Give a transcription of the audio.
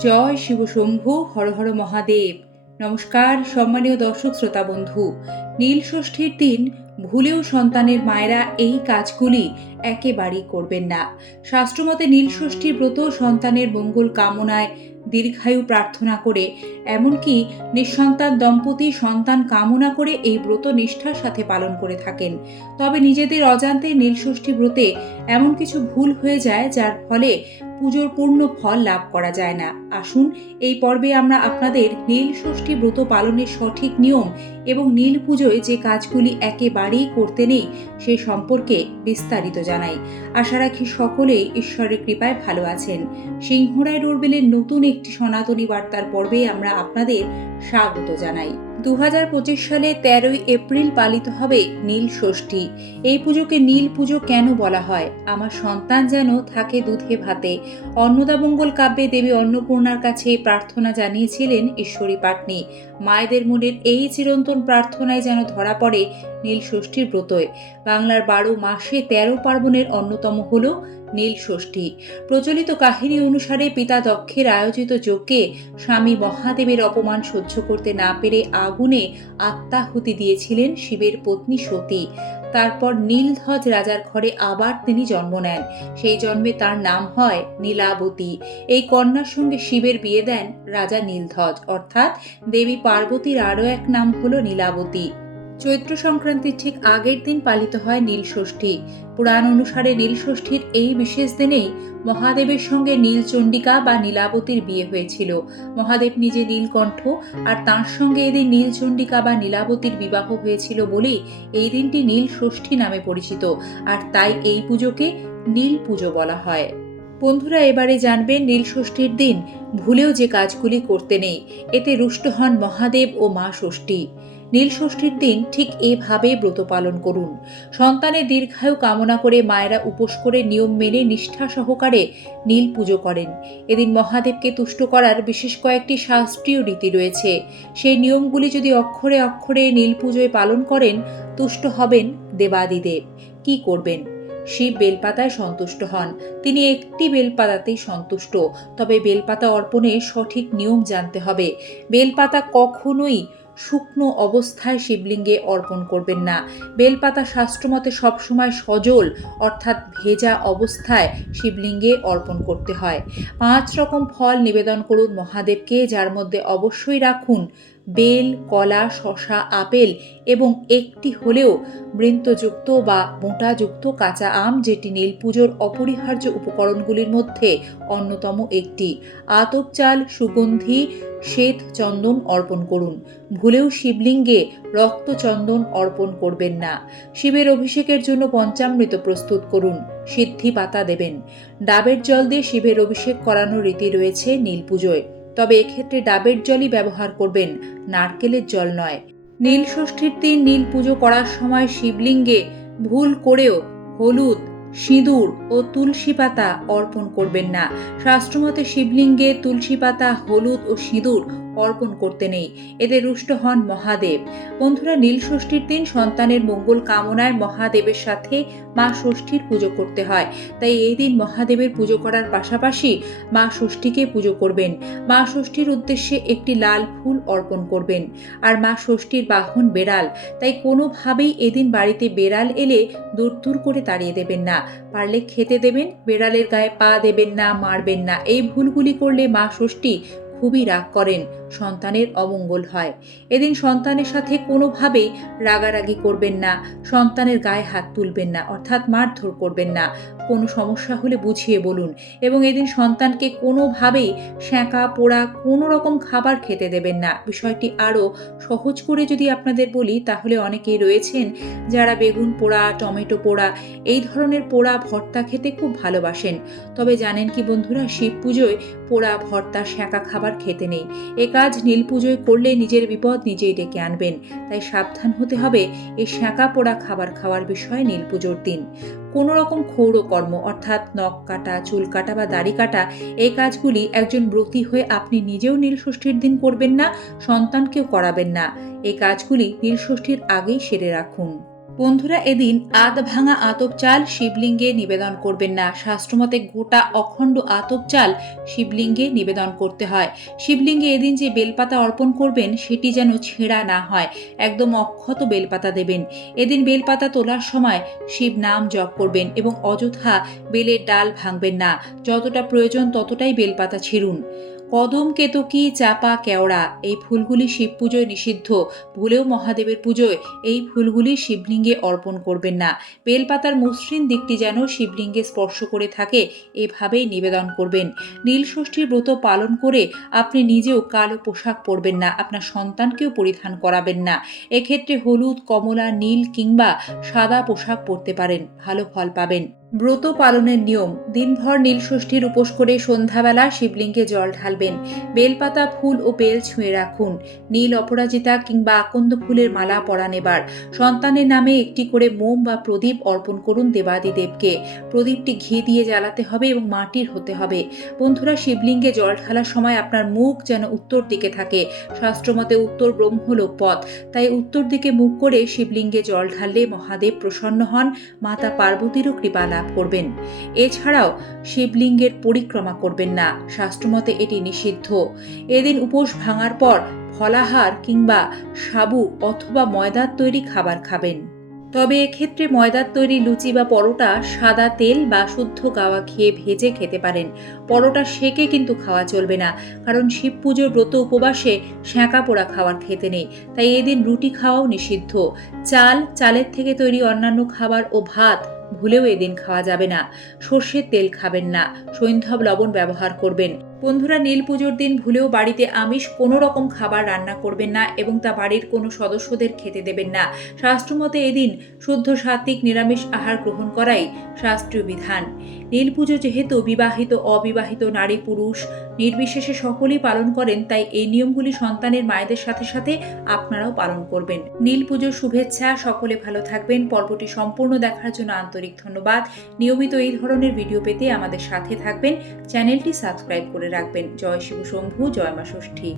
জয় শিব শম্ভু হর হর মহাদেব। নমস্কার সম্মানীয় দর্শক শ্রোতা বন্ধু। নীল ষষ্ঠীর দিন ভুলেও সন্তানের মায়েরা এই কাজগুলি একেবারেই করবেন না। শাস্ত্রমতে নীল ষষ্ঠীর ব্রত সন্তানের মঙ্গল কামনায় দীর্ঘায়ু প্রার্থনা করে, এমনকি নিঃসন্তান দম্পতি সন্তান কামনা করে এই ব্রত নিষ্ঠার সাথে পালন করে থাকেন। তবে নিজেদের অজান্তে নীলষষ্ঠী ব্রতে এমন কিছু ভুল হয়ে যায়, যার ফলে পুজোর পূর্ণ ফল লাভ করা যায় না। আসুন, এই পর্বে আমরা আপনাদের নীল ষষ্ঠী ব্রত পালনের সঠিক নিয়ম এবং নীল পুজোয় যে কাজগুলি একেবারেই করতে নেই সে সম্পর্কে বিস্তারিত জানাই। আশা রাখি সকলে ঈশ্বরের কৃপায় ভালো আছেন। সিংহরায় রোরবেলের নতুন একটি সনাতনী বার্তার পর্বে আমরা আপনাদের স্বাগত জানাই। দু সালে তেরোই এপ্রিল পালিত হবে নীল ষষ্ঠী। এই পুজোকে নীল পুজো কেন বলা হয়? আমার সন্তান যেন থাকে দুধে ভাতে। অন্নদামঙ্গল কাব্যে দেবী অন্নপূর্ণার কাছে প্রার্থনা জানিয়েছিলেন ঈশ্বরী পাটনি। মায়েদের মনের এই চিরন্তন প্রার্থনায় যেন ধরা পড়ে নীল ষষ্ঠীর ব্রতয় বাংলার বারো মাসে তেরো পার্বণের অন্যতম হল নীল ষষ্ঠী। প্রচলিত কাহিনী অনুসারে পিতা দক্ষের আয়োজিত যজ্ঞে স্বামী মহাদেবের অপমান সহ্য করতে না পেরে আগুনে আত্মাহুতি দিয়েছিলেন শিবের পত্নী সতী। তারপর নীলধ্বজ রাজার ঘরে আবার তিনি জন্ম নেন। সেই জন্মে তার নাম হয় নীলাবতী। এই কন্যার সঙ্গে শিবের বিয়ে দেন রাজা নীলধ্বজ। অর্থাৎ দেবী পার্বতীর আরও এক নাম হল নীলাবতী। চৈত্র সংক্রান্তির ঠিক আগের দিন পালিত হয় নীল ষষ্ঠী। পুরাণ অনুসারে নীল ষষ্ঠীর এই বিশেষ দিনেই মহাদেবের সঙ্গে নীলচণ্ডিকা বা নীলাবতীর বিয়ে হয়েছিল। মহাদেব নিজে নীলকণ্ঠ আর তার সঙ্গে এদিন নীলচণ্ডিকা বা নীলাবতীর বিবাহ হয়েছিল বলেই এই দিনটি নীল ষষ্ঠী নামে পরিচিত, আর তাই এই পুজোকে নীল পুজো বলা হয়। বন্ধুরা, এবারে জানবেন নীল ষষ্ঠীর দিন ভুলেও যে কাজগুলি করতে নেই, এতে রুষ্ট হন মহাদেব ও মা ষষ্ঠী। নীল ষষ্ঠীর দিন ঠিক এভাবে ব্রত পালন করুন। সন্তানের দীর্ঘায়ু কামনা করে মায়েরা উপোস করে নিয়ম মেনে নিষ্ঠা সহকারে নীল পুজো করেন। এদিন মহাদেবকে তুষ্ট করার বিশেষ কয়েকটি শাস্ত্রীয় রীতি রয়েছে। সেই নিয়মগুলি যদি অক্ষরে অক্ষরে নীল পুজোয় পালন করেন, তুষ্ট হবেন দেবাদিদেব। কি করবেন? শিব বেলপাতায় সন্তুষ্ট হন। তিনি একটি বেলপাতাতেই সন্তুষ্ট। তবে বেলপাতা অর্পণে সঠিক নিয়ম জানতে হবে। বেলপাতা কখনোই শুকনো অবস্থায় শিবলিঙ্গে অর্পণ করবেন না। বেলপাতা শাস্ত্রমতে সবসময় সজল, অর্থাৎ ভেজা অবস্থায় শিবলিঙ্গে অর্পণ করতে হয়। পাঁচ রকম ফল নিবেদন করুন মহাদেবকে, যার মধ্যে অবশ্যই রাখুন বেল, কলা শশা আপেল এবং একটি হলেও বৃন্তযুক্ত বা মোটাযুক্ত কাঁচা আম যেটি নীল পুজোর অপরিহার্য উপকরণগুলির মধ্যে অন্যতম একটি। আতপ চাল, সুগন্ধি, শ্বেত চন্দন অর্পণ করুন। ভুলেও শিবলিঙ্গে রক্তচন্দন অর্পণ করবেন না। শিবের অভিষেকের জন্য পঞ্চামৃত প্রস্তুত করুন। সিদ্ধি পাতা দেবেন। ডাবের জল দিয়ে শিবের অভিষেক করানোর রীতি রয়েছে নীল পুজোয় তবে এক্ষেত্রে ডাবের জলই ব্যবহার করবেন, নারকেলের জল নয়। নীল ষষ্ঠীর দিন নীল পুজো করার সময় শিবলিঙ্গে ভুল করেও হলুদ সিঁদুর ও তুলসী পাতা অর্পণ করবেন না। শাস্ত্রমতে শিবলিঙ্গে তুলসী পাতা, হলুদ ও সিঁদুর অর্পণ করতে নেই। এতে রুষ্ট হন মহাদেব। বন্ধুরা, নীল ষষ্ঠীর দিন সন্তানের মঙ্গল কামনায় মহাদেবের সাথে মা ষষ্ঠীর পুজো করতে হয়। তাই এই দিন মহাদেবের পুজো করার পাশাপাশি মা ষষ্ঠীকে পুজো করবেন। মা ষষ্ঠীর উদ্দেশ্যে একটি লাল ফুল অর্পণ করবেন আর মা ষষ্ঠীর বাহন বেড়াল। তাই কোনোভাবেই এদিন বাড়িতে বেড়াল এলে দূর দূর করে তাড়িয়ে দেবেন না। পারলে খেতে দেবেন, বেড়ালের গায়ে পা দেবেন না, মারবেন না। এই ভুলগুলি করলে মা ষষ্ঠী খুবই রাগ করেন। সন্তানের অমঙ্গল হয়। এদিন সন্তানের সাথে কোনোভাবেই রাগারাগি করবেন না, সন্তানের গায়ে হাত তুলবেন না, অর্থাৎ মারধর করবেন না। কোনো সমস্যা হলে বুঝিয়ে বলুন এবং এদিন সন্তানকে কোনোভাবেই সেঁকা পোড়া কোনো রকম খাবার খেতে দেবেন না। বিষয়টি আরও সহজ করে যদি আপনাদের বলি, তাহলে অনেকেই রয়েছেন যারা বেগুন পোড়া, টমেটো পোড়া, এই ধরনের পোড়া ভর্তা খেতে খুব ভালোবাসেন। তবে জানেন কি বন্ধুরা, শিব পুজোয় পোড়া ভর্তা সেঁকা খাবার খেতে নেই। এ কাজ নীল পুজোয় করলে নিজের বিপদ নিজেই ডেকে আনবেন। তাই সাবধান হতে হবে এই সেঁকা পোড়া খাবার খাওয়ার বিষয়ে নীল পুজোর দিন। কোনো রকম ক্ষৌর কর্ম, অর্থাৎ নখ কাটা, চুল কাটা বা দাড়ি কাটা, এই কাজগুলি একজন ব্রতী হয়ে আপনি নিজেও নীল ষষ্ঠীর দিন করবেন না, সন্তানকেও করাবেন না। এই কাজগুলি নীল ষষ্ঠীর আগেই সেরে রাখুন। বন্ধুরা, এদিন আধ ভাঙা আতপ চাল শিবলিঙ্গে নিবেদন করবেন না। শাস্ত্রমতে গোটা অখণ্ড আতপ চাল শিবলিঙ্গে নিবেদন করতে হয়। শিবলিঙ্গে এদিন যে বেলপাতা অর্পণ করবেন, সেটি যেন ছেঁড়া না হয়। একদম অক্ষত বেলপাতা দেবেন। এদিন বেলপাতা তোলার সময় শিব নাম জপ করবেন এবং অযথা বেলের ডাল ভাঙবেন না। যতটা প্রয়োজন ততটাই বেলপাতা ছিঁড়ুন। কদম কেতকী চাপা কেওড়া? এই ফুলগুলি শিব পুজোয় নিষিদ্ধ। ভুলেও মহাদেবের পুজোয় এই ফুলগুলি শিবলিঙ্গে অর্পণ করবেন না। বেলপাতার মসৃণ দিকটি যেন শিবলিঙ্গে স্পর্শ করে থাকে, এভাবেই নিবেদন করবেন। নীলষষ্ঠীর ব্রত পালন করে আপনি নিজেও কালো পোশাক পরবেন না, আপনার সন্তানকেও পরিধান করাবেন না। এক্ষেত্রে হলুদ, কমলা, নীল কিংবা সাদা পোশাক পরতে পারেন, ভালো ফল পাবেন। ব্রত পালনের নিয়ম। দিনভর নীলষষ্ঠীর উপোস করে সন্ধ্যাবেলা শিবলিঙ্গে জল ঢালবেন। বেলপাতা, ফুল ও বেল ছুঁয়ে রাখুন। নীল অপরাজিতা কিংবা আকন্দ ফুলের মালা পরা নেবার সন্তানের নামে একটি করে মোম বা প্রদীপ অর্পণ করুন দেবাদিদেবকে। প্রদীপটি ঘি দিয়ে জ্বালাতে হবে এবং মাটির হতে হবে। বন্ধুরা, শিবলিঙ্গে জল ঢালার সময় আপনার মুখ যেন উত্তর দিকে থাকে। শাস্ত্রমতে উত্তর ব্রহ্মলোক পথ। তাই উত্তর দিকে মুখ করে শিবলিঙ্গে জল ঢাললে মহাদেব প্রসন্ন হন। মাতা পার্বতীরও কৃপা লাভ করবেন। এছাড়াও শিবলিঙ্গের পরিক্রমা করবেন না, শাস্ত্রমতে এটি নিষিদ্ধ। এদিন উপোস ভাঙার পর ফলাহার কিংবা সাবু অথবা ময়দার তৈরি খাবার খাবেন। তবে এক্ষেত্রে ময়দার তৈরি লুচি বা পরোটা সাদা তেল বা শুদ্ধ গাওয়া খেয়ে ভেজে খেতে পারেন। পরোটা সেকে কিন্তু খাওয়া চলবে না, কারণ শিব পুজোর ব্রত উপবাসে শ্যাঁকা পোড়া খাবার খেতে নেই, তাই এদিন রুটি খাওয়াও নিষিদ্ধ। চাল, চালের থেকে তৈরি অন্যান্য খাবার ও ভাত ভুলেও এদিন খাওয়া যাবে না। সর্ষের তেল খাবেন না। সৈন্ধব লবণ ব্যবহার করবেন। বন্ধুরা নীল পুজোর দিন ভুলেও বাড়িতে আমিষ কোনো রকম খাবার রান্না করবেন না এবং তা বাড়ির কোনো সদস্যদের খেতে দেবেন না। শাস্ত্রমতে এদিন শুদ্ধ সাত্বিক নিরামিষ আহার গ্রহণ করাই শাস্ত্রীয় বিধান। নীল পুজো যেহেতু বিবাহিত, অবিবাহিত নারী পুরুষ নির্বিশেষে সকলেই পালন করেন, তাই এই নিয়মগুলি সন্তানের মায়েদের সাথে সাথে আপনারাও পালন করবেন। নীল পুজোর শুভেচ্ছা, সকলে ভালো থাকবেন। পর্বটি সম্পূর্ণ দেখার জন্য আন্তরিক ধন্যবাদ। নিয়মিত এই ধরনের ভিডিও পেতে আমাদের সাথে থাকবেন। চ্যানেলটি সাবস্ক্রাইব করে রাখবেন। জয় শিব শম্ভু জয় মা ষষ্ঠী।